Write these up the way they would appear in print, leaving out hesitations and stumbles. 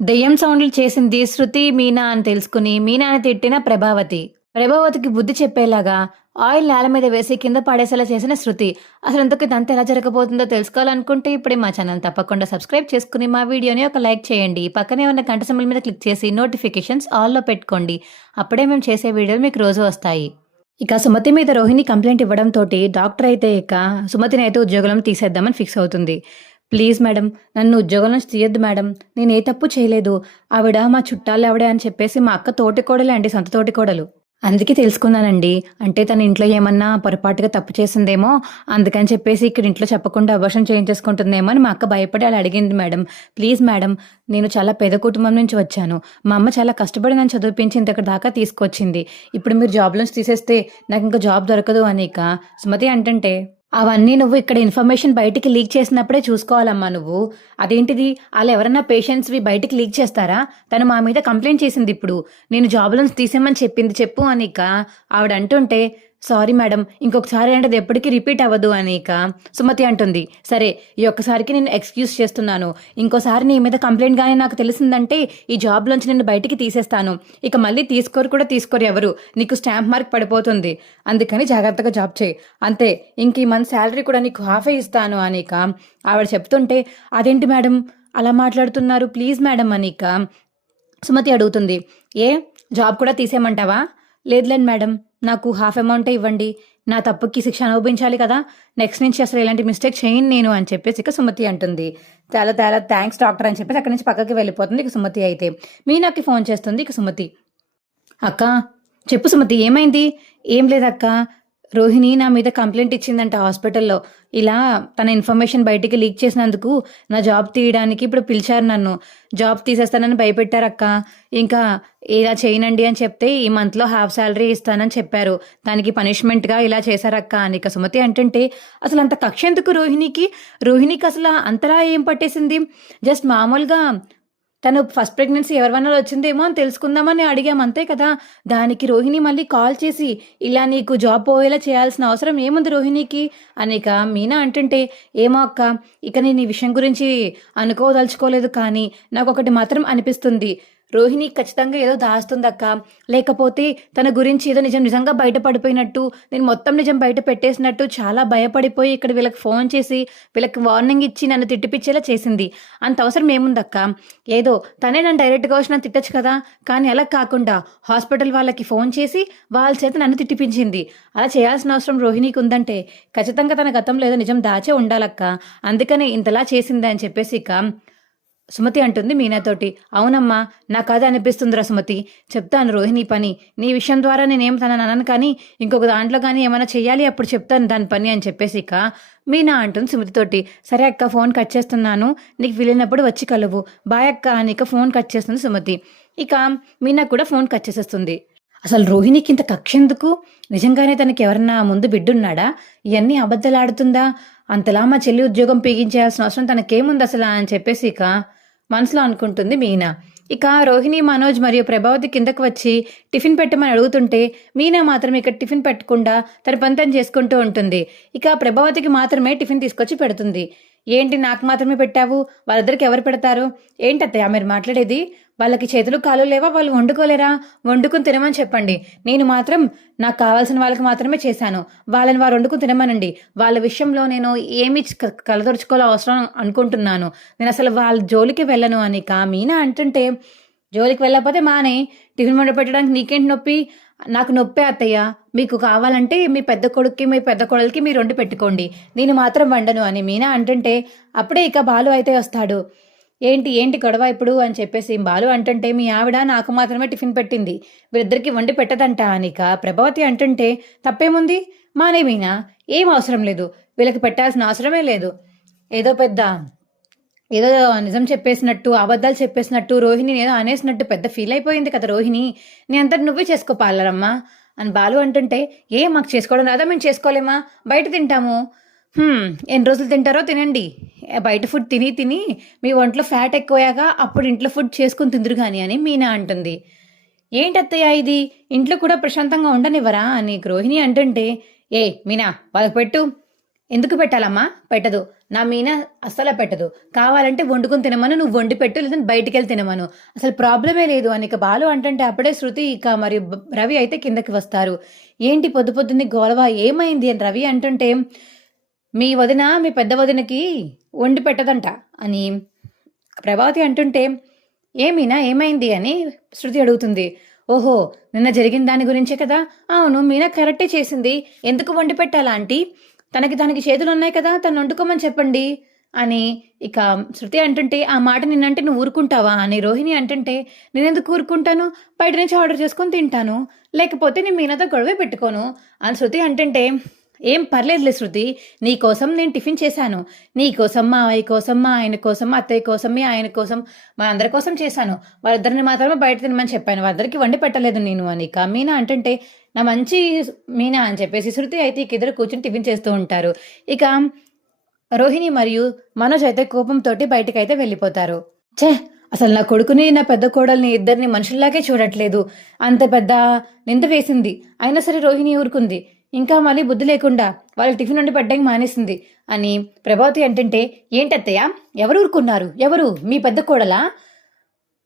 దెయ్యం సౌండ్లు చేసింది శృతి, మీనా అని తెలుసుకుని మీనాని తిట్టిన ప్రభావతి. ప్రభావతికి బుద్ధి చెప్పేలాగా ఆయిల్ నేల మీద వేసి కింద పడేసేలా చేసిన శృతి. అసలు ఇంతకు ఇదంతా ఎలా జరగబోతుందో తెలుసుకోవాలనుకుంటే ఇప్పుడే మా ఛానల్ తప్పకుండా సబ్స్క్రైబ్ చేసుకుని మా వీడియోని ఒక లైక్ చేయండి. పక్కనే ఉన్న గంట సింబల్ మీద క్లిక్ చేసి నోటిఫికేషన్స్ ఆల్లో పెట్టుకోండి. అప్పుడే మేము చేసే వీడియోలు మీకు రోజు వస్తాయి. ఇక సుమతి మీద రోహిణి కంప్లైంట్ ఇవ్వడంతో డాక్టర్ అయితే ఇక సుమతిని అయితే ఉద్యోగంలో తీసేద్దామని ఫిక్స్ అవుతుంది. ప్లీజ్ మేడం, నన్ను ఉద్యోగం నుంచి తీయొద్దు మేడం, నేను ఏ తప్పు చేయలేదు, ఆవిడ మా చుట్టాలు ఆవిడే అని చెప్పేసి మా అక్క తోటికోడలే అండి, సొంత తోటికోడలు. అందుకే తెలుసుకున్నానండి. అంటే తన ఇంట్లో ఏమన్నా పొరపాటుగా తప్పు చేసిందేమో, అందుకని చెప్పేసి ఇక్కడ ఇంట్లో చెప్పకుండా అబార్షన్ చేయించేసుకుంటుందేమో అని మా అక్క భయపడి అలా అడిగింది మేడం. ప్లీజ్ మేడం, నేను చాలా పేద కుటుంబం నుంచి వచ్చాను. మా అమ్మ చాలా కష్టపడి నన్ను చదివించి ఇంతక్కడ దాకా తీసుకొచ్చింది. ఇప్పుడు మీరు జాబ్ నుంచి తీసేస్తే నాకు ఇంకా జాబ్ దొరకదు అని ఇక సుమతి అంటుంటే, అవన్నీ నువ్వు ఇక్కడ ఇన్ఫర్మేషన్ బయటికి లీక్ చేసినప్పుడే చూసుకోవాలమ్మా నువ్వు. అదేంటిది, వాళ్ళు ఎవరన్నా పేషెంట్స్వి బయటికి లీక్ చేస్తారా? తను మా మీద కంప్లైంట్ చేసింది. ఇప్పుడు నేను జాబ్ నుంచి తీసేమని చెప్పింది చెప్పు అనిక ఆవిడ అంటుంటే, సారీ మేడం, ఇంకొకసారి అంటే అది ఎప్పటికీ రిపీట్ అవ్వదు అనిక సుమతి అంటుంది. సరే, ఈ ఒక్కసారికి నేను ఎక్స్క్యూజ్ చేస్తున్నాను. ఇంకోసారి నీ మీద కంప్లైంట్ గానీ నాకు తెలిసిందంటే ఈ జాబ్లోంచి నేను బయటికి తీసేస్తాను. ఇక మళ్ళీ తీసుకోరు ఎవరు, నీకు స్టాంప్ మార్క్ పడిపోతుంది. అందుకని జాగ్రత్తగా జాబ్ చేయి అంతే. ఇంక ఈ మంత్ శాలరీ కూడా నీకు హాఫే ఇస్తాను అనిక ఆవిడ చెప్తుంటే, అదేంటి మేడం అలా మాట్లాడుతున్నారు, ప్లీజ్ మేడం అనిక సుమతి అడుగుతుంది. ఏ జాబ్ కూడా తీసేయమంటావా? లేదులేండి మేడం, నాకు హాఫ్ అమౌంటే ఇవ్వండి, నా తప్పుకి శిక్ష అనుభవించాలి కదా, నెక్స్ట్ నుంచి అసలు ఇలాంటి మిస్టేక్ చేయను నేను అని చెప్పేసి ఇక సుమతి అంటుంది. చాలా చాలా థ్యాంక్స్ డాక్టర్ అని చెప్పేసి అక్కడి నుంచి పక్కకి వెళ్ళిపోతుంది ఇక సుమతి. అయితే మీనాకి ఫోన్ చేస్తుంది ఇక సుమతి. అక్క చెప్పు సుమతి, ఏమైంది? ఏం లేదక్క, రోహిణి నా మీద కంప్లైంట్ ఇచ్చిందంట హాస్పిటల్లో. ఇలా తన ఇన్ఫర్మేషన్ బయటికి లీక్ చేసినందుకు నా జాబ్ తీయడానికి ఇప్పుడు పిలిచారు నన్ను. జాబ్ తీసేస్తానని భయపెట్టారక్క. ఇంకా ఇలా చేయనండి అని చెప్తే ఈ మంత్లో హాఫ్ శాలరీ ఇస్తానని చెప్పారు. దానికి పనిష్మెంట్గా ఇలా చేశారక్క అని ఇక సుమతి అంటుంటే, అసలు అంత కక్ష ఎందుకు రోహిణికి అసలు అంతలా ఏం పట్టేసింది? జస్ట్ మామూలుగా తను ఫస్ట్ ప్రెగ్నెన్సీ ఎవరి వల్ల వచ్చిందేమో అని తెలుసుకుందామని అడిగాం అంతే కదా. దానికి రోహిణి మళ్ళీ కాల్ చేసి ఇలా నీకు జాబ్ పోయేలా చేయాల్సిన అవసరం ఏముంది రోహిణికి అనేక మీనా అంటుంటే, ఏమో అక్క, ఇక నేను ఈ విషయం గురించి అనుకోదలుచుకోలేదు, కానీ నాకు ఒకటి మాత్రం అనిపిస్తుంది, రోహిణి ఖచ్చితంగా ఏదో దాస్తుందక్క. లేకపోతే తన గురించి ఏదో నిజంగా బయటపడిపోయినట్టు, నేను మొత్తం నిజం బయట పెట్టేసినట్టు చాలా భయపడిపోయి ఇక్కడ వీళ్ళకి ఫోన్ చేసి వీళ్ళకి వార్నింగ్ ఇచ్చి నన్ను తిట్టిపిచ్చేలా చేసింది. అంత అవసరం ఏముందక్క? ఏదో తనే నన్ను డైరెక్ట్గా వచ్చి నన్ను తిట్టచ్చు కదా, కానీ అలా కాకుండా హాస్పిటల్ వాళ్ళకి ఫోన్ చేసి వాళ్ళ చేత నన్ను తిట్టిపించింది. అలా చేయాల్సిన అవసరం రోహిణికి ఉందంటే ఖచ్చితంగా తన గతంలో ఏదో నిజం దాచే ఉండాలక్క. అందుకనే ఇంతలా చేసింది అని చెప్పేసి ఇక సుమతి అంటుంది మీనాతోటి. అవునమ్మా, నాకు అది అనిపిస్తుందిరా సుమతి, చెప్తాను రోహిణి పని. నీ విషయం ద్వారా నేనేం తనని అనను, కానీ ఇంకొక దాంట్లో కానీ ఏమైనా చెయ్యాలి అప్పుడు చెప్తాను దాని పని అని చెప్పేసి ఇక మీనా అంటుంది సుమతితోటి. సరే అక్క, ఫోన్ కట్ చేస్తున్నాను, నీకు వీలైనప్పుడు వచ్చి కలువు, బాయ్ అక్క అని ఇక ఫోన్ కట్ చేస్తుంది సుమతి. ఇక మీనా కూడా ఫోన్ కట్ చేసేస్తుంది. అసలు రోహిణికి ఇంత కక్ష ఎందుకు? నిజంగానే తనకి ఎవరన్నా ముందు బిడ్డున్నాడా? ఇవన్నీ అబద్ధాలాడుతుందా? అంతలా మా చెల్లి ఉద్యోగం పీగించేయాల్సిన అవసరం తనకేముంది అసలు అని చెప్పేసి ఇక మనసులో అనుకుంటుంది మీనా. ఇక రోహిణి, మనోజ్ మరియు ప్రభావతి కిందకు వచ్చి టిఫిన్ పెట్టమని అడుగుతుంటే మీనా మాత్రం ఇక్కడ టిఫిన్ పెట్టకుండా తన పని తను చేసుకుంటూ ఉంటుంది. ఇక ప్రభావతికి మాత్రమే టిఫిన్ తీసుకొచ్చి పెడుతుంది. ఏంటి నాకు మాత్రమే పెట్టావు, వాళ్ళిద్దరికి ఎవరు పెడతారు? ఏంటత్తయ్య మీరు మాట్లాడేది? వాళ్ళకి చేతులు కాలు లేవా? వాళ్ళు వండుకోలేరా? వండుకుని తినమని చెప్పండి. నేను మాత్రం నాకు కావాల్సిన వాళ్ళకి మాత్రమే చేశాను, వాళ్ళని వారు వండుకుని తినమనండి. వాళ్ళ విషయంలో నేను ఏమి కలదొరుచుకోవాలో అవసరం అనుకుంటున్నాను, నేను అసలు వాళ్ళ జోలికి వెళ్ళను అని మీనా అంటుంటే, జోలికి వెళ్ళకపోతే మానే, టిఫిన్ వండి పెట్టడానికి నీకేంటి నొప్పి? నాకు నొప్పే అత్తయ్య, మీకు కావాలంటే మీ పెద్ద కొడుక్కి మీ పెద్ద కొడలికి మీరు వండి పెట్టుకోండి, నేను మాత్రం వండను అని మీనా అంటుంటే, అప్పుడే ఇక బాలు అయితే వస్తాడు. ఏంటి గొడవ ఇప్పుడు అని చెప్పేసి బాలు అంటుంటే, మీ ఆవిడ నాకు మాత్రమే టిఫిన్ పెట్టింది, వీరిద్దరికి వండి పెట్టదంట అనిక ప్రభావతి అంటుంటే, తప్పేముంది, మానే మీనా, ఏం అవసరం లేదు, వీళ్ళకి పెట్టాల్సిన అవసరమే లేదు. ఏదో నిజం చెప్పేసినట్టు, అబద్ధాలు చెప్పేసినట్టు, రోహిణి ఏదో అనేసినట్టు పెద్ద ఫీల్ అయిపోయింది కదా రోహిణి. నీ అంతా నువ్వే చేసుకో పార్లరమ్మా అని బాలు అంటుంటే, మాకు చేసుకోవడం రాదా? మేము చేసుకోలేమా? బయట తింటాము. ఎన్ని రోజులు తింటారో తినండి, బయట ఫుడ్ తిని మీ ఒంట్లో ఫ్యాట్ ఎక్కువయాక అప్పుడు ఇంట్లో ఫుడ్ చేసుకుని తిందురు కానీ అని మీనా అంటుంది. ఏంటత్తయ్య ఇది, ఇంట్లో కూడా ప్రశాంతంగా ఉండనివ్వరా అని రోహిణి అంటుంటే, మీనా వాళ్ళకి పెట్టు, ఎందుకు పెట్టాలమ్మా? పెట్టదు. నా మీనా అస్సల పెట్టదు. కావాలంటే వండుకొని తినమను, నువ్వు వండి పెట్టు, లేదంటే బయటికెళ్ళి తినమను. అసలు ప్రాబ్లమే లేదు అని ఇక బాలు అంటుంటే అప్పుడే శృతి ఇక మరియు రవి అయితే కిందకి వస్తారు. ఏంటి పొద్దు పొద్దున్నే గొడవ ఏమైంది అని రవి అంటుంటే, మీ వదిన మీ పెద్ద వదినకి వండి పెట్టదంట అని ప్రభావతి అంటుంటే, ఏ మీనా ఏమైంది అని శృతి అడుగుతుంది. ఓహో, నిన్న జరిగిన దాని గురించే కదా? అవును, మీనా కరెక్టే చేసింది. ఎందుకు వండి పెట్టాలా ఆంటీ? తనకి చేతులున్నాయి కదా, తను వండుకోమని చెప్పండి అని ఇక శృతి అంటుంటే, ఆ మాట నిన్నంటే నువ్వు ఊరుకుంటావా అని రోహిణి అంటుంటే, నేనెందుకు ఊరుకుంటాను? బయట నుంచి ఆర్డర్ చేసుకొని తింటాను, లేకపోతే నేను మీనాతో గొడవే పెట్టుకోను అని శృతి అంటుంటే, ఏం పర్లేదులే శృతి, నీ కోసం నేను టిఫిన్ చేశాను. నీ కోసం, మా అయ్య కోసం, మా ఆయన కోసం, మా అత్తయ్య కోసం, మీ ఆయన కోసం, మా అందరి కోసం చేశాను. వాళ్ళిద్దరిని మాత్రమే బయట తినమని చెప్పాను, వాళ్ళిద్దరికి వండి పెట్టలేదు నేను అని ఇక మీనా అంటుంటే, నా మంచి మీనా అని చెప్పేసి శృతి అయితే ఇక ఇద్దరు కూర్చొని టిఫిన్ చేస్తూ ఉంటారు. ఇక రోహిణి మరియు మనోజ్ అయితే కోపంతో బయటకైతే వెళ్ళిపోతారు. ఛే, అసలు నా కొడుకుని నా పెద్ద కోడల్ని ఇద్దరిని మనుషుల్లాగే చూడట్లేదు. అంత పెద్ద నింద వేసింది, అయినా సరే రోహిణి ఊరుకుంది. ఇంకా మళ్ళీ బుద్ధి లేకుండా వాళ్ళ టిఫిన్ వండి పడ్డానికి మానేసింది అని ప్రభావతి అంటుంటే, ఏంటత్తయ్య ఎవరు ఊరుకున్నారు? ఎవరు? మీ పెద్ద కోడలా?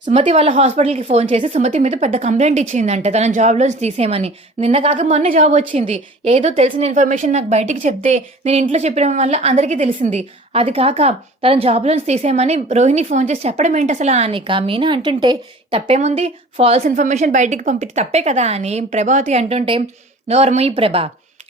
సుమతి వాళ్ళ హాస్పిటల్కి ఫోన్ చేసి సుమతి మీద పెద్ద కంప్లైంట్ ఇచ్చిందంట, తన జాబ్లో తీసేయమని. నిన్న కాక మొన్నే జాబ్ వచ్చింది. ఏదో తెలిసిన ఇన్ఫర్మేషన్ నాకు బయటికి చెప్తే నేను ఇంట్లో చెప్పడం వల్ల అందరికీ తెలిసింది. అది కాక తన జాబ్లో తీసేయమని రోహిణి ఫోన్ చేసి చెప్పడం ఏంటి అసలు అని మీనా అంటుంటే, తప్పేముంది? ఫాల్స్ ఇన్ఫర్మేషన్ బయటికి పంపితే తప్పే కదా అని ప్రభావతి అంటుంటే, నోర్మీ ప్రభా,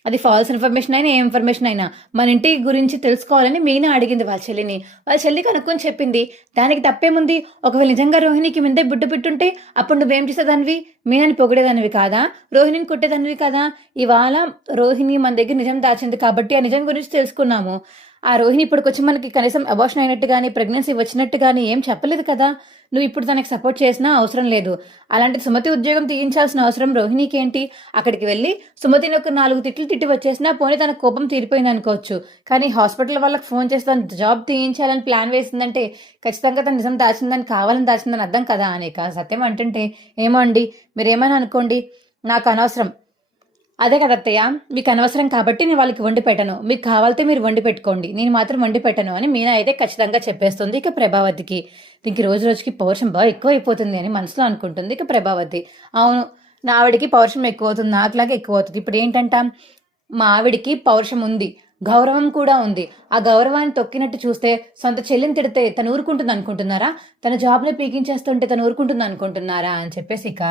అది ఫాల్స్ ఇన్ఫర్మేషన్ అయినా ఏ ఇన్ఫర్మేషన్ అయినా మన ఇంటి గురించి తెలుసుకోవాలని మీనా అడిగింది వాళ్ళ చెల్లిని. వాళ్ళ చెల్లి కనుక్కొని చెప్పింది, దానికి తప్పేముంది? ఒకవేళ నిజంగా రోహిణికి ముందే బుడ్డ పెట్టుంటే అప్పుడు నువ్వేం చేసేదానివి? మీనాని పొగిడేదానివి కాదా? రోహిణిని కొట్టేదానివి కాదా? ఇవాళ రోహిణి మన దగ్గర నిజం దాచింది కాబట్టి ఆ నిజం గురించి తెలుసుకున్నాము. ఆ రోహిణి ఇప్పటికొచ్చి మనకి కనీసం అబార్షన్ అయినట్టు కానీ ప్రెగ్నెన్సీ వచ్చినట్టు కానీ ఏం చెప్పలేదు కదా. నువ్వు ఇప్పుడు తనకి సపోర్ట్ చేసినా అవసరం లేదు. అలాంటి సుమతి ఉద్యోగం తీయించాల్సిన అవసరం రోహిణికి ఏంటి? అక్కడికి వెళ్ళి సుమతిని ఒక 4 తిట్లు తిట్టి వచ్చేసినా పోనీ తన కోపం తీరిపోయింది అనుకోవచ్చు. కానీ హాస్పిటల్ వాళ్ళకి ఫోన్ చేసి తను జాబ్ తీయించాలని ప్లాన్ వేసిందంటే ఖచ్చితంగా తను నిజం దాచిందని, కావాలని దాచిందని అర్థం కదా అనేక సత్యం అంటుంటే, ఏమో అండి, మీరేమైనా అనుకోండి, నాకు అనవసరం. అదే కదా అత్తయ్య, మీకు అనవసరం కాబట్టి నేను వాళ్ళకి వండి పెట్టను. మీకు కావాలితే మీరు వండి పెట్టుకోండి, నేను మాత్రం వండి పెట్టను అని మీనా అయితే ఖచ్చితంగా చెప్పేస్తుంది ఇక ప్రభావతికి. దీనికి రోజు రోజుకి పౌరుషం బాగా ఎక్కువ అయిపోతుంది అని మనసులో అనుకుంటుంది ఇక ప్రభావతి. అవును, నా ఆవిడికి పౌరుషం ఎక్కువ అవుతుంది, నాకులాగా ఎక్కువ అవుతుంది. ఇప్పుడు ఏంటంట, మా ఆవిడికి పౌరుషం ఉంది, గౌరవం కూడా ఉంది. ఆ గౌరవాన్ని తొక్కినట్టు చూస్తే సొంత చెల్లిని తిడితే తను ఊరుకుంటుంది అనుకుంటున్నారా? తన జాబ్లో పీకించేస్తుంటే తను ఊరుకుంటుంది అనుకుంటున్నారా అని చెప్పేసి ఇక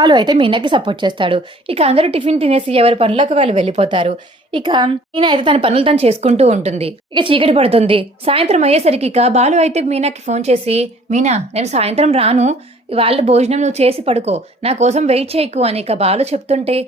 వాళ్ళు అయితే మీనాకి సపోర్ట్ చేస్తాడు. ఇక అందరూ టిఫిన్ తినేసి ఎవరి పనులకు వాళ్ళు వెళ్ళిపోతారు. ఇక మీనా అయితే తన పనులు తను చేసుకుంటూ ఉంటుంది. ఇక చీకటి పడుతుంది. సాయంత్రం అయ్యేసరికి ఇక బాలు అయితే మీనాకి ఫోన్ చేసి, మీనా నేను సాయంత్రం రాను, వాళ్ళ భోజనం నువ్వు చేసి పడుకో, నా కోసం వెయిట్ చేయకు అని ఇక బాలు చెప్తుంటే,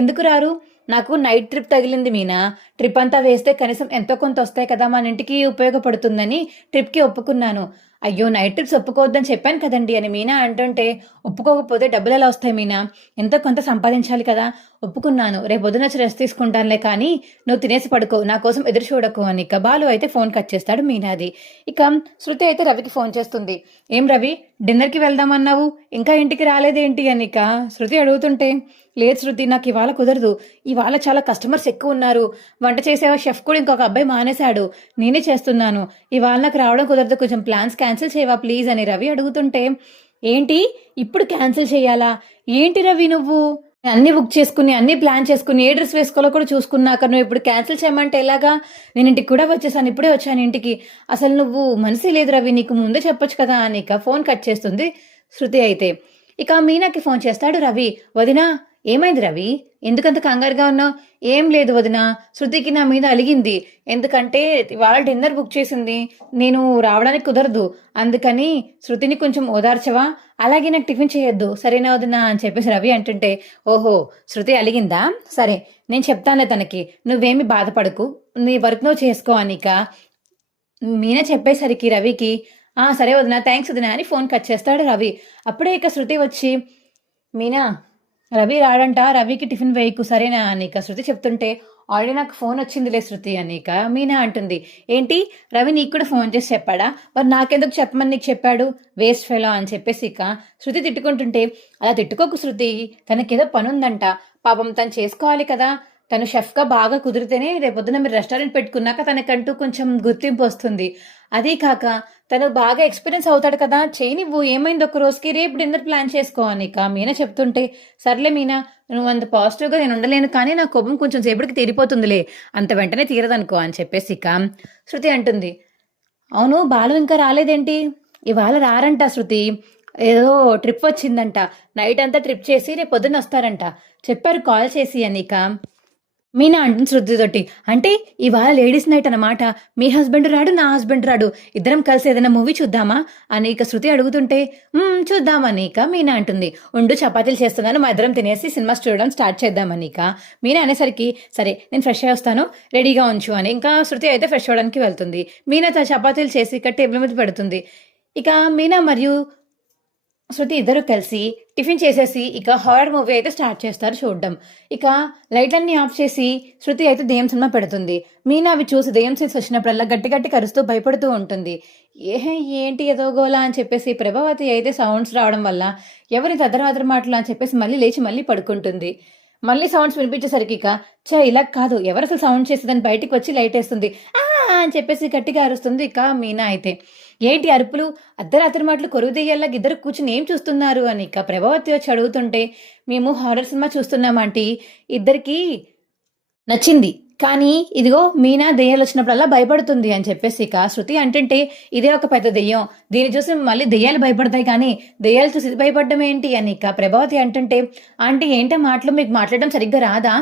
ఎందుకు రారు? నాకు నైట్ ట్రిప్ తగిలింది మీనా, ట్రిప్ అంతా వేస్తే కనీసం ఎంతో కొంత వస్తాయి కదా, మన ఇంటికి ఉపయోగపడుతుందని ట్రిప్కి ఒప్పుకున్నాను. అయ్యో, నైట్ ట్రిప్స్ ఒప్పుకోవద్దని చెప్పాను కదండి అని మీనా అంటుంటే, ఒప్పుకోకపోతే డబ్బులు ఎలా వస్తాయి మీనా, ఎంతో కొంత సంపాదించాలి కదా. ఒప్పుకున్నాను, రేపు పొద్దున రెస్ట్ తీసుకుంటానులే, కానీ నువ్వు తినేసి పడుకో, నా కోసం ఎదురు చూడకు అని ఇక బాలు అయితే ఫోన్ కట్ చేస్తాడు మీనాది. ఇక శృతి అయితే రవికి ఫోన్ చేస్తుంది. ఏం రవి, డిన్నర్కి వెళ్దామన్నావు, ఇంకా ఇంటికి రాలేదేంటి అని ఇక శృతి అడుగుతుంటే, లేదు శృతి, నాకు ఇవాళ కుదరదు, ఇవాళ చాలా కస్టమర్స్ ఎక్కువ ఉన్నారు, వంట చేసేవా షెఫ్ కూడా ఇంకొక అబ్బాయి మానేశాడు, నేనే చేస్తున్నాను, ఇవాళ నాకు రావడం కుదరదు, కొంచెం ప్లాన్స్ క్యాన్సిల్ చేయవా ప్లీజ్ అని రవి అడుగుతుంటే, ఏంటి ఇప్పుడు క్యాన్సిల్ చేయాలా? ఏంటి రవి నువ్వు, అన్ని బుక్ చేసుకుని అన్ని ప్లాన్ చేసుకుని ఏ డ్రెస్ వేసుకోవాలో కూడా చూసుకున్నాక నువ్వు ఇప్పుడు క్యాన్సిల్ చేయమంటే ఎలాగా? నేను ఇంటికి కూడా వచ్చేసాను, ఇప్పుడే వచ్చాను ఇంటికి, అసలు నువ్వు మనసే లేదు రవి, నీకు ముందే చెప్పొచ్చు కదా అని ఇక ఫోన్ కట్ చేస్తుంది శృతి అయితే. ఇక మీనాకి ఫోన్ చేస్తాడు రవి. వదినా, ఏమైంది రవి, ఎందుకంత కంగారుగా ఉన్నావు? ఏం లేదు వదినా, శృతికి నా మీద అలిగింది, ఎందుకంటే వాళ్ళ డిన్నర్ బుక్ చేసింది, నేను రావడానికి కుదరదు, అందుకని శృతిని కొంచెం ఓదార్చవా, అలాగే నాకు టిఫిన్ చేయొద్దు సరేనా వదినా అని చెప్పేసి రవి అంటుంటే, ఓహో శృతి అలిగిందా, సరే నేను చెప్తానులే తనకి, నువ్వేమి బాధపడకు, నీ వర్క్ నువ్వు చేసుకో అనిక మీనా చెప్పేసరికి రవికి, సరే వదినా, థ్యాంక్స్ వదినా అని ఫోన్ కట్ చేస్తాడు రవి. అప్పుడే ఇక శృతి వచ్చి, మీనా రవి రాడంట, రవికి టిఫిన్ వేయకు సరేనా అనిక శృతి చెప్తుంటే, ఆల్రెడీ నాకు ఫోన్ వచ్చిందిలే శృతి అనిక మీనా అంటుంది. ఏంటి, రవి నీకు కూడా ఫోన్ చేసి చెప్పాడా? మరి నాకెందుకు చెప్పమని నీకు చెప్పాడు, వేస్ట్ ఫెలో అని చెప్పేసి ఇక శృతి తిట్టుకుంటుంటే, అలా తిట్టుకోకు శృతి, తనకేదో పనుందంట, పాపం తను చేసుకోవాలి కదా, తను షెఫ్గా బాగా కుదిరితేనే రేపొద్దున మీరు రెస్టారెంట్ పెట్టుకున్నాక తనకంటూ కొంచెం గుర్తింపు వస్తుంది. అదీ కాక తను బాగా ఎక్స్పీరియన్స్ అవుతాడు కదా, చేయనివ్వు, ఏమైంది ఒక్క రోజుకి, రేపు డిన్నర్ ప్లాన్ చేసుకో అనిక మీనా చెప్తుంటే, సర్లే మీనా, నువ్వు అంత పాజిటివ్గా నేను ఉండలేను, కానీ నా కోపం కొంచెం సేపటికి తీరిపోతుందిలే, అంత వెంటనే తీరదనుకో అని చెప్పేసి ఇక శృతి అంటుంది. అవును, బాలు ఇంకా రాలేదేంటి? ఇవాళ రారంట శృతి, ఏదో ట్రిప్ వచ్చిందంట, నైట్ అంతా ట్రిప్ చేసి రేపు పొద్దున్న వస్తారంట చెప్పారు కాల్ చేసి అనిక. మీనా అంటుంది శృతితోటి, అంటే ఇవాళ లేడీస్ నైట్ అన్నమాట, మీ హస్బెండ్ రాడు, నా హస్బెండ్ రాడు, ఇద్దరం కలిసి ఏదైనా మూవీ చూద్దామా అని ఇక శృతి అడుగుతుంటే, చూద్దామని ఇక మీనా అంటుంది. ఉండు, చపాతీలు చేస్తున్నాను, మా ఇద్దరం తినేసి సినిమా చూడడం స్టార్ట్ చేద్దామని ఇక మీనా అనేసరికి, సరే నేను ఫ్రెష్ అయ్యి వస్తాను, రెడీగా ఉంచు అని ఇంకా శృతి అయితే ఫ్రెష్ అవ్వడానికి వెళ్తుంది. మీనా తన చపాతీలు చేసి ఇక టేబుల్ మీద పెడుతుంది. ఇక మీనా మరియు శృతి ఇద్దరు కలిసి టిఫిన్ చేసేసి ఇక హారర్ మూవీ అయితే స్టార్ట్ చేస్తారు చూడడం. ఇక లైట్లన్నీ ఆఫ్ చేసి శృతి అయితే దెయ్యం సినిమా పెడుతుంది. మీనా అవి చూసి దెయ్యం సీన్స్ వచ్చినప్పుడల్లా గట్టి గట్టి కరుస్తూ భయపడుతూ ఉంటుంది. ఏంటి ఏదో గోలా అని చెప్పేసి ప్రభావతి అయితే సౌండ్స్ రావడం వల్ల ఎవరి తదరాత్రి మాటలు అని చెప్పేసి మళ్ళీ లేచి మళ్ళీ పడుకుంటుంది. మళ్ళీ సౌండ్స్ వినిపించేసరికి ఇక ఇలా కాదు, ఎవరు అసలు సౌండ్ చేస్తుందని బయటికి వచ్చి లైట్ వేస్తుంది. అని చెప్పేసి గట్టిగా అరుస్తుంది ఇక మీనా అయితే. ఏంటి అరుపులు, అర్ధరాత్రి మాటలు, కొరువు దెయ్యాల్లాగా ఇద్దరు కూర్చుని ఏం చూస్తున్నారు అని ఇక ప్రభావతి వచ్చి అడుగుతుంటే, మేము హారర్ సినిమా చూస్తున్నామంటే ఇద్దరికి నచ్చింది, కానీ ఇదిగో మీనా దెయ్యాలు వచ్చినప్పుడల్లా భయపడుతుంది అని చెప్పేసి ఇక శృతి అంటుంటే, ఇదే ఒక పెద్ద దెయ్యం, దీన్ని చూసి మళ్ళీ దెయ్యాలు భయపడతాయి కానీ దెయ్యాలు చూసి భయపడడం ఏంటి అని ఇక ప్రభావతి అంటుంటే, ఆంటీ ఏంటో మాటలు, మీకు మాట్లాడడం సరిగ్గా రాదా?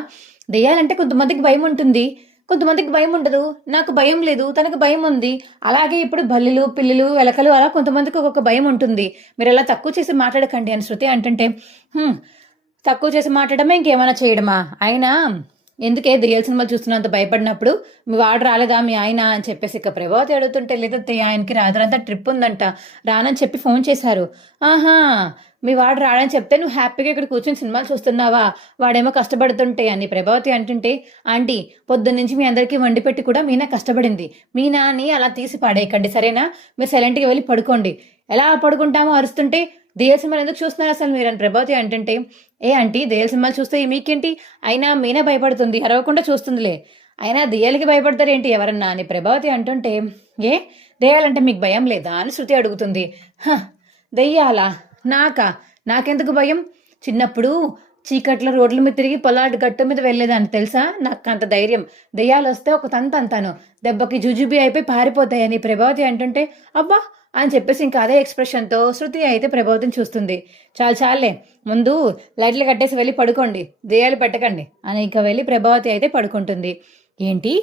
దెయ్యాలంటే కొంతమందికి భయం ఉంటుంది, కొంతమందికి భయం ఉండదు, నాకు భయం లేదు, తనకు భయం ఉంది. అలాగే ఇప్పుడు బల్లులు, పిల్లులు, ఎలకలు, అలా కొంతమందికి ఒక్కొక్క భయం ఉంటుంది, మీరు అలా తక్కువ చేసి మాట్లాడకండి అని శృతి అంటుంటే, తక్కువ చేసి మాట్లాడమా ఇంకేమైనా చేయడమా? అయినా ఎందుకే దెయ్యాల సినిమాలు చూస్తున్నంత భయపడినప్పుడు మీ వాడు రాలేదా మీ ఆయన అని చెప్పేసి ఇక ప్రభావతి అడుగుతుంటే, లేదంటే ఆయనకి రాత్రంతా ట్రిప్ ఉందంట, రానని చెప్పి ఫోన్ చేశారు. ఆహా, మీ వాడు రాడని చెప్తే నువ్వు హ్యాపీగా ఇక్కడ కూర్చొని సినిమాలు చూస్తున్నావా, వాడేమో కష్టపడుతుంటే అని ప్రభావతి అంటుంటే, ఆంటీ పొద్దున్నుంచి మీ అందరికీ వండి పెట్టి కూడా మీనా కష్టపడింది, మీనా అని అలా తీసి పాడేయకండి సరేనా, మీరు సైలెంట్గా వెళ్ళి పడుకోండి. ఎలా పడుకుంటామో అరుస్తుంటే, దెయ్యాల సినిమాలు ఎందుకు చూస్తున్నారు అసలు మీరు అని ప్రభావతి అంటుంటే, ఆంటీ దెయ్యాల సినిమాలు చూస్తే మీకేంటి, అయినా మీనా భయపడుతుంది, అరవకుండా చూస్తుందిలే, అయినా దెయ్యాలకి భయపడతారేంటి ఎవరన్నా అని ప్రభావతి అంటుంటే, దెయ్యాలంటే మీకు భయం లేదా అని శృతి అడుగుతుంది. దెయ్యాలా? నాకెందుకు భయం? చిన్నప్పుడు చీకట్లో రోడ్ల మీద తిరిగి పొలాడు గట్టు మీద వెళ్ళేదాన్ని తెలుసా, నాకు అంత ధైర్యం, దెయ్యాలు వస్తే ఒక అంతాను, దెబ్బకి జుజుబి అయిపోయి పారిపోతాయని ప్రభావతి అంటుంటే, అబ్బా అని చెప్పేసి ఇంకా అదే ఎక్స్ప్రెషన్తో శృతి అయితే ప్రభావతిని చూస్తుంది. చాలే, ముందు లైట్లు కట్టేసి వెళ్ళి పడుకోండి, దెయ్యాలు పెట్టకండి అని ఇంకా వెళ్ళి ప్రభావతి అయితే పడుకుంటుంది. ఏంటి,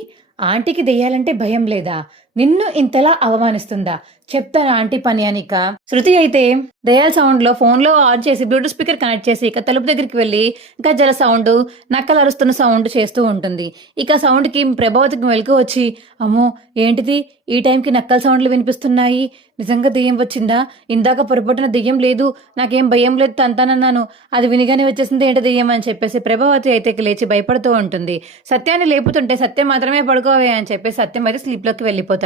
ఆంటీకి దెయ్యాలంటే భయం లేదా? నిన్ను ఇంతలా అవమానిస్తుందా? చెప్తాను ఆంటీ పని అని ఇక శృతి అయితే దయాల్ సౌండ్లో ఫోన్లో ఆన్ చేసి బ్లూటూత్ స్పీకర్ కనెక్ట్ చేసి ఇక తలుపు దగ్గరికి వెళ్ళి గజ్జల సౌండ్, నక్కలు అరుస్తున్న సౌండ్ చేస్తూ ఉంటుంది. ఇక సౌండ్కి ప్రభావతికి మెలకు వచ్చి, అమ్మో ఏంటిది ఈ టైంకి నక్కల సౌండ్లు వినిపిస్తున్నాయి, నిజంగా దెయ్యం వచ్చిందా? ఇందాక పొరపాటున దెయ్యం లేదు, నాకేం భయం లేదు తంతానన్నాను, అది వినిగానే వచ్చేసింది ఏంటి దెయ్యం అని చెప్పేసి ప్రభావతి అయితే లేచి భయపడుతూ ఉంటుంది. సత్యాన్ని లేపుతుంటే, సత్యం మాత్రమే పడుకోవే అని చెప్పేసి సత్యం అయితే స్లీప్లోకి వెళ్ళిపోతాడు.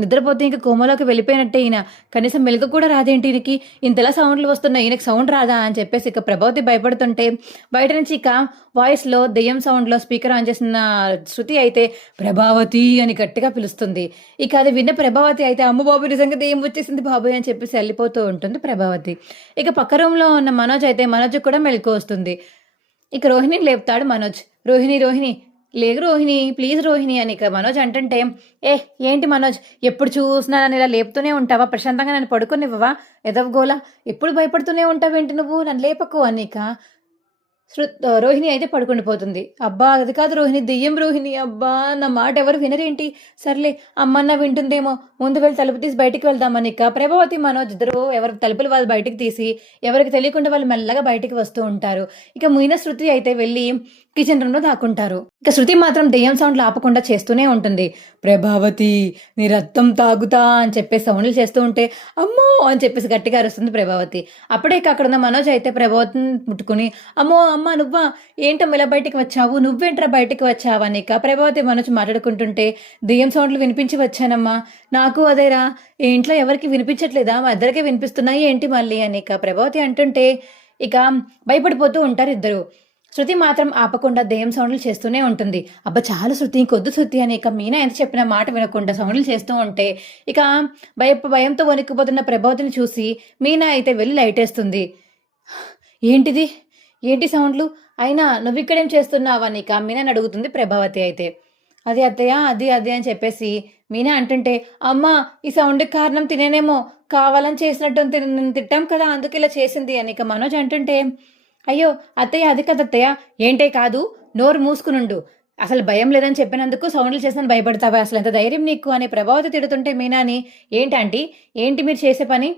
నిద్రపోతే ఇంకా కోమలోకి వెళ్ళిపోయినట్టే ఈయన, కనీసం మెలుగు కూడా రాదేంటి ఈయనకి, ఇంతలా సౌండ్లు వస్తున్నాయి, ఈయనకి సౌండ్ రాదా అని చెప్పేసి ఇక ప్రభావతి భయపడుతుంటే, బయట నుంచి ఇక వాయిస్లో దెయ్యం సౌండ్లో స్పీకర్ ఆన్ చేసిన శృతి అయితే ప్రభావతి అని గట్టిగా పిలుస్తుంది. ఇక అది విన్న ప్రభావతి అయితే, అమ్మ బాబు నిజంగా దెయ్యం వచ్చేసింది బాబు అని చెప్పేసి వెళ్ళిపోతూ ఉంటుంది ప్రభావతి. ఇక పక్క రూమ్లో ఉన్న మనోజ్ అయితే, మనోజ్ కూడా మెలకు వస్తుంది. ఇక రోహిణిని లేపుతాడు మనోజ్. రోహిణి లేదు రోహిణి, ప్లీజ్ రోహిణి అని ఇక మనోజ్ అంటుంటే, ఏంటి మనోజ్ ఎప్పుడు చూసినా నన్ను ఇలా లేపుతూనే ఉంటావా, ప్రశాంతంగా నన్ను పడుకునివ్వవా, ఎదవగోలా ఎప్పుడు భయపడుతూనే ఉంటావేంటి నువ్వు, నన్ను లేపకు అని ఇక రోహిణి అయితే పడుకుండిపోతుంది. అబ్బా అది కాదు రోహిణి, దెయ్యం రోహిణి, అబ్బా నా మాట ఎవరు వినరేంటి, సర్లే అమ్మన్నా వింటుందేమో, ముందు వెళ్ళి తలుపు తీసి బయటికి వెళ్దామని ఇక ప్రభావతి మనోజ్ ఇద్దరు ఎవరి తలుపులు వాళ్ళు బయటికి తీసి ఎవరికి తెలియకుండా వాళ్ళు మెల్లగా బయటికి వస్తూ ఉంటారు. ఇక మీనా శృతి అయితే వెళ్ళి కిచెన్ రూమ్లో దాక్కుంటారు. ఇక శృతి మాత్రం దెయ్యం సౌండ్లు ఆపకుండా చేస్తూనే ఉంటుంది. ప్రభావతి నీ రక్తం తాగుతా అని చెప్పేసి సౌండ్లు చేస్తూ ఉంటే, అమ్మో అని చెప్పేసి గట్టిగా అరుస్తుంది ప్రభావతి. అప్పుడే అక్కడ ఉన్న మనోజ్ అయితే ప్రభావతిని ముట్టుకుని, అమ్మో అమ్మ నువ్వా, ఏంటమ్మా ఇలా బయటికి వచ్చావు, నువ్వేంట్రా బయటికి వచ్చావా అని ఇక ప్రభావతి మనోజ్ మాట్లాడుకుంటుంటే, దెయ్యం సౌండ్లు వినిపించి వచ్చానమ్మా, నాకు అదేరా, ఇంట్లో ఎవరికి వినిపించట్లేదా, మా ఇద్దరికే వినిపిస్తున్నాయి ఏంటి మళ్ళీ అని ఇక ప్రభావతి అంటుంటే, ఇక భయపడిపోతూ ఉంటారు ఇద్దరు. శృతి మాత్రం ఆపకుండా దెయ్యం సౌండ్లు చేస్తూనే ఉంటుంది. అబ్బా చాలు శృతి, ఇంకొద్దు శృతి అని ఇక మీనా ఎంత చెప్పిన మాట వినకుండా సౌండ్లు చేస్తూ ఉంటే ఇక భయంతో వణికిపోతున్న ప్రభావతిని చూసి మీనా అయితే వెళ్ళి లైటేస్తుంది. ఏంటిది, ఏంటి సౌండ్లు, అయినా నువ్వు ఇక్కడేం చేస్తున్నావు అని ఇక మీనాని అడుగుతుంది ప్రభావతి అయితే. అది అత్తయ్య, అది అని చెప్పేసి మీనా అంటుంటే, అమ్మా ఈ సౌండ్కి కారణం తినేనేమో, కావాలని చేసినట్టు తిట్టాం కదా అందుకు ఇలా చేసింది అని ఇక మనోజ్ అంటుంటే, అయ్యో అత్తయ్య అది కదా అత్తయ్య, ఏంటే కాదు, నోరు మూసుకునుండు, అసలు భయం లేదని చెప్పినందుకు సౌండ్లు చేసిన భయపడతావా, అసలు ఎంత ధైర్యం నీకు అని ప్రభావతి తిడుతుంటే మీనాని, ఏంటంటీ ఏంటి మీరు చేసే పని,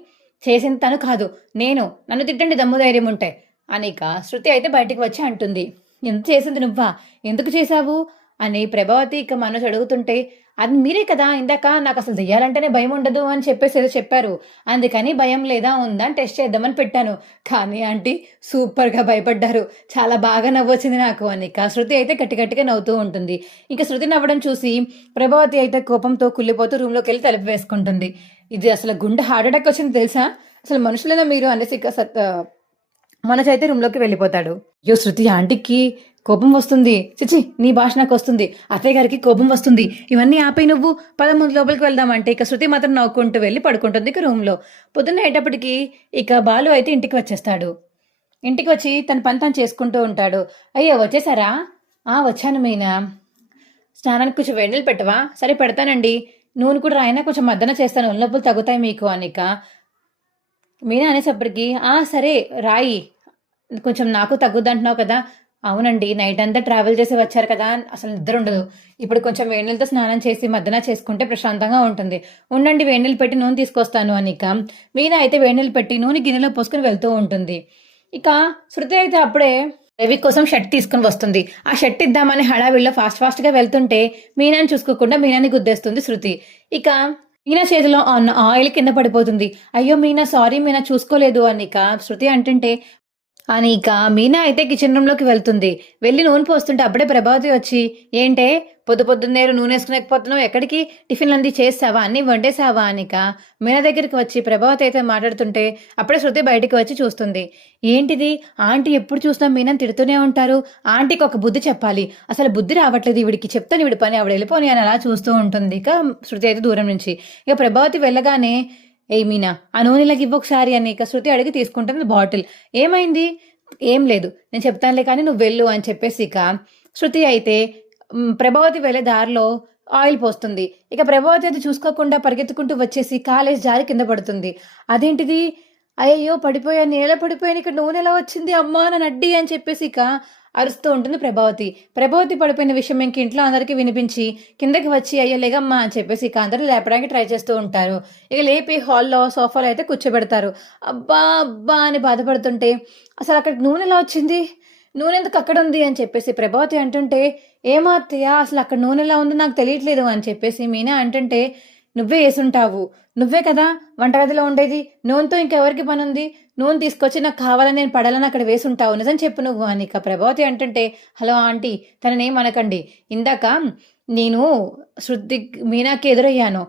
చేసింది తను కాదు నేను, నన్ను తిట్టండి దమ్ము ధైర్యం ఉంటే అని ఇక శృతి అయితే బయటికి వచ్చి అంటుంది. ఎంత చేసింది నువ్వా, ఎందుకు చేశావు అని ప్రభావతి ఇక మనోజ్ అడుగుతుంటే, అది మీరే కదా ఇందాక నాకు అసలు దెయ్యాలంటేనే భయం ఉండదు అని చెప్పేసి ఏదో చెప్పారు, అందుకని భయం లేదా ఉందా అని టెస్ట్ చేద్దామని పెట్టాను, కానీ ఆంటీ సూపర్గా భయపడ్డారు, చాలా బాగా నవ్వొచ్చింది నాకు అని ఇక శృతి అయితే గట్టిగా నవ్వుతూ ఉంటుంది. ఇంకా శృతి నవ్వడం చూసి ప్రభావతి అయితే కోపంతో కుళ్ళిపోతూ రూమ్లోకి వెళ్ళి తలుపు వేసుకుంటుంది. ఇది అసలు గుండె హార్ట్ అటాక్ వచ్చింది తెలుసా, అసలు మనుషులైనా మీరు అనేసి ఇక మనోజ్ అయితే రూమ్లోకి వెళ్ళిపోతాడు. అయ్యో శృతి, ఆంటీకి కోపం వస్తుంది, చిచి నీ భాష నాకు వస్తుంది, అత్తయ్య గారికి కోపం వస్తుంది, ఇవన్నీ ఆపై నువ్వు ముందు లోపలికి వెళ్దామంటే ఇక శృతి మాత్రం నవ్వుకుంటూ వెళ్ళి పడుకుంటుంది ఇక రూమ్లో. పొద్దున్న అయ్యేటప్పటికి ఇక బాలు అయితే ఇంటికి వచ్చేస్తాడు. ఇంటికి వచ్చి తన పని తను చేసుకుంటూ ఉంటాడు. అయ్యో వచ్చేసారా, వచ్చాను మీనా, స్నానానికి కొంచెం వేడినీళ్ళు పెట్టవా, సరే పెడతానండి, నూనె కూడా రాయినా కొంచెం మద్దన చేస్తాను, ఒళ్ళొప్పులు తగ్గుతాయి మీకు అనిక మీనా అనేసప్పటికి, సరే రాయి, కొంచెం నాకు తగ్గుద్దంటున్నావు కదా, అవునండి నైట్ అంతా ట్రావెల్ చేసి వచ్చారు కదా అసలు నిద్ర ఉండదు, ఇప్పుడు కొంచెం వేడినీళ్ళతో స్నానం చేసి మద్దన చేసుకుంటే ప్రశాంతంగా ఉంటుంది, ఉండండి వేడినీళ్ళు పెట్టి నూనె తీసుకొస్తాను అనిక మీనా అయితే వేడినీళ్ళు పెట్టి నూనె గిన్నెలో పోసుకుని వెళ్తూ ఉంటుంది. ఇక శృతి అయితే అప్పుడే రవి కోసం షర్ట్ తీసుకుని వస్తుంది. ఆ షర్ట్ ఇద్దామని హడావిడిలో ఫాస్ట్గా వెళ్తుంటే మీనాని చూసుకోకుండా మీనాని గుద్దేస్తుంది శృతి. ఇక మీనా చేతిలో ఆయిల్ కింద పడిపోతుంది. అయ్యో మీనా సారీ మీనా చూసుకోలేదు అనిక శృతి అంటుంటే ఇక మీనా అయితే కిచెన్ రూమ్లోకి వెళ్తుంది. వెళ్ళి నూనె పోస్తుంటే అప్పుడే ప్రభావతి వచ్చి, ఏంటే పొద్దున్నే నూనె వేసుకునేకపోతున్నావు, ఎక్కడికి టిఫిన్లు అన్నీ చేస్తావా, అన్నీ వండేసావా అనిక మీనా దగ్గరికి వచ్చి ప్రభావతి అయితే మాట్లాడుతుంటే అప్పుడే శృతి బయటికి వచ్చి చూస్తుంది. ఏంటిది ఆంటీ ఎప్పుడు చూసినా మీనాని తిడుతూనే ఉంటారు, ఆంటీకి ఒక బుద్ధి చెప్పాలి, అసలు బుద్ధి రావట్లేదు ఈవిడికి, చెప్తాను ఈవిడి పని, ఆవిడ వెళ్ళిపోని అని అలా చూస్తూ ఉంటుంది. ఇక శృతి అయితే దూరం నుంచి ఇక ప్రభావతి వెళ్ళగానే, మీనా ఆ నూనెలకి ఇవ్వొకసారి అని ఇక శృతి అడిగి తీసుకుంటుంది బాటిల్. ఏమైంది, ఏం లేదు నేను చెప్తానులే కానీ నువ్వు వెళ్ళు అని చెప్పేసి ఇక శృతి అయితే ప్రభావతి వెళ్ళే దారిలో ఆయిల్ పోస్తుంది. ఇక ప్రభావతి అయితే చూసుకోకుండా పరిగెత్తుకుంటూ వచ్చేసి కాలేజ్ జారి కింద పడుతుంది. అదేంటిది, అయ్యో పడిపోయాను, నేల పడిపోయాను, ఇక్కడ నూనె ఎలా వచ్చింది అమ్మా నన్ను అడ్డి అని చెప్పేసి ఇక అరుస్తూ ఉంటుంది ప్రభావతి పడిపోయిన విషయం ఇంక ఇంట్లో అందరికీ వినిపించి కిందకి వచ్చి అయ్యో లేగమ్మా అని చెప్పేసి ఇక అందరూ లేపడానికి ట్రై చేస్తూ ఉంటారు. ఇక లేపి హాల్లో సోఫాలో అయితే కూర్చోబెడతారు. అబ్బా అని బాధపడుతుంటే, అసలు అక్కడ నూనె ఎలా వచ్చింది, నూనె ఎందుకు అక్కడ ఉంది అని చెప్పేసి ప్రభావతి అంటుంటే, ఏమో అత్తయ్య అసలు అక్కడ నూనె ఎలా ఉందో నాకు తెలియట్లేదు అని చెప్పేసి మీనా అంటుంటే, నువ్వే వేసుంటావు, నువ్వే కదా వంటగదిలో ఉండేది, నూనెతో ఇంకెవరికి పని ఉంది, నూనె తీసుకొచ్చి నాకు కావాలని నేను పడాలని అక్కడ వేసుంటావు, నిజం చెప్పు నువ్వు అని ఇక ప్రభావతి అంటుంటే, హలో ఆంటీ తననేం అనకండి, ఇందాక నేను శృతి మీనాకి ఎదురయ్యాను,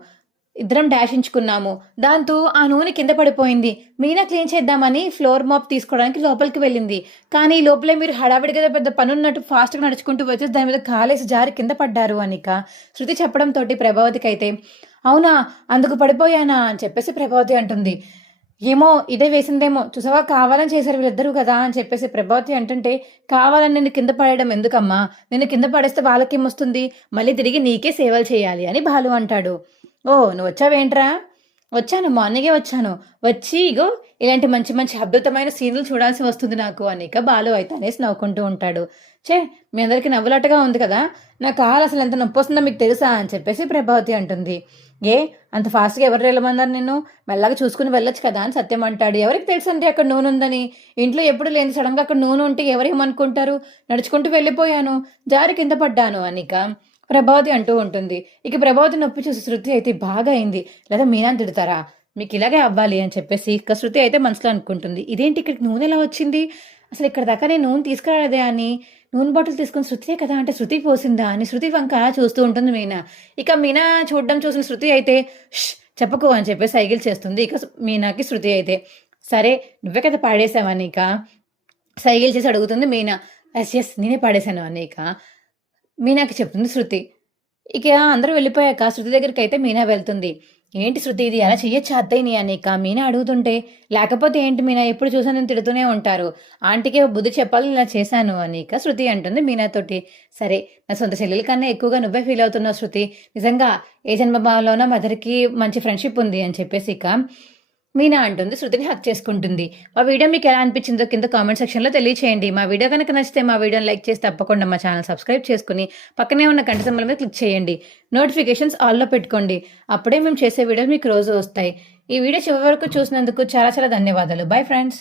ఇద్దరం డాషించుకున్నాము, దాంతో ఆ నూనె కింద పడిపోయింది, మీనా క్లీన్ చేద్దామని ఫ్లోర్ మాప్ తీసుకోవడానికి లోపలికి వెళ్ళింది, కానీ లోపలే మీరు హడావిడిగా పెద్ద పనున్నట్టు ఫాస్ట్గా నడుచుకుంటూ వచ్చేసి దాని మీద కాలేసి జారి కింద పడ్డారు అనిక శృతి చెప్పడంతో ప్రభావతికి అయితే, అవునా అందుకు పడిపోయానా అని చెప్పేసి ప్రభావతి అంటుంది. ఏమో ఇదే వేసిందేమో, చూసావా కావాలని చేశారు వీళ్ళిద్దరూ కదా అని చెప్పేసి ప్రభావతి అంటుంటే, కావాలని నేను కింద పడేయడం ఎందుకమ్మా, నేను కింద పడేస్తే వాళ్ళకేమొస్తుంది, మళ్ళీ తిరిగి నీకే సేవలు చేయాలి అని బాలు అంటాడు. నువ్వు వచ్చావేంట్రా, వచ్చాను మార్నింగే వచ్చాను, వచ్చి ఇగో ఇలాంటి మంచి మంచి అద్భుతమైన సీన్లు చూడాల్సి వస్తుంది నాకు అనిక బాలు అయితే అనేసి నవ్వుకుంటూ ఉంటాడు. మీ అందరికీ నవ్వులాటగా ఉంది కదా, నా కాలు అసలు ఎంత నొప్పి వస్తుందో మీకు తెలుసా అని చెప్పేసి ప్రభావతి అంటుంది. అంత ఫాస్ట్గా ఎవరు వెళ్ళమన్నారు, నిన్ను మెల్లగా చూసుకుని వెళ్ళొచ్చు కదా అని సత్యం అంటాడు. ఎవరికి తెలుసు అంటే అక్కడ నూనె ఉందని, ఇంట్లో ఎప్పుడు లేని సడన్గా అక్కడ నూనె ఉంటే ఎవరేమనుకుంటారు, నడుచుకుంటూ వెళ్ళిపోయాను, జారి కింద పడ్డాను అనిక ప్రభావతి అంటూ ఉంటుంది. ఇక ప్రభావతి నొప్పి చూసి శృతి అయితే బాగా అయింది, లేదా మీనాని తిడతారా, మీకు ఇలాగే అవ్వాలి అని చెప్పేసి ఇక శృతి అయితే మనసులో అనుకుంటుంది. ఇదేంటి ఇక్కడికి నూనె ఎలా వచ్చింది, అసలు ఇక్కడ దాకా నేను నూనె తీసుకురాలేదే అని, నూనె బాటిల్ తీసుకుని శృతియే కదా అంటే శృతి పోసిందా అని శృతి వంక చూస్తూ ఉంటుంది మీనా. ఇక మీనా చూడడం చూసిన శృతి అయితే చెప్పకు అని చెప్పి సైకిల్ చేస్తుంది. ఇక మీనాకి శృతి అయితే, సరే నువ్వే కదా పాడేసావని ఇక సైకిల్ చేసి అడుగుతుంది మీనా. యెస్. యెస్. నేనే పాడేశాను అనేక మీనాకి చెప్తుంది శృతి. ఇక అందరూ వెళ్ళిపోయాక శృతి దగ్గరికైతే మీనా వెళ్తుంది. "ఏంటి శృతి ఇది అలా చెయ్యొచ్చా అత్తయ్యని" అనేక మీనా అడుగుతుంటే, "లేకపోతే ఏంటి మీనా ఎప్పుడు చూసినా నిన్ను తిడుతూనే ఉంటారు. ఆంటీకి బుద్ధి చెప్పాలని ఇలా చేశాను" అనేక శృతి అంటుంది మీనాతోటి. "సరే నా సొంత చెల్లెల కన్నా ఎక్కువగా నువ్వే ఫీల్ అవుతున్నావు శృతి. నిజంగా ఏ జన్మలోన మదర్‌కి మంచి ఫ్రెండ్‌షిప్ ఉంది" అని చెప్పేసి ఇక మీనా అంటుంది. శృతిని హగ్ చేసుకుంటుంది. మా వీడియో మీకెలా అనిపించిందో కింద కామెంట్ సెక్షన్‌లో తెలియచేయండి. మా వీడియో గనక నచ్చితే మా వీడియోని లైక్ చేసి తప్పకుండా మా ఛానల్ సబ్స్క్రైబ్ చేసుకొని, పక్కనే ఉన్న గంట సింబల్ మీద క్లిక్ చేయండి. నోటిఫికేషన్స్ ఆల్‌లో పెట్టుకోండి. అప్పుడే మేము చేసే వీడియోలు మీకు రోజు వస్తాయి. ఈ వీడియో చివరి వరకు చూసినందుకు చాలా చాలా ధన్యవాదాలు. Bye friends.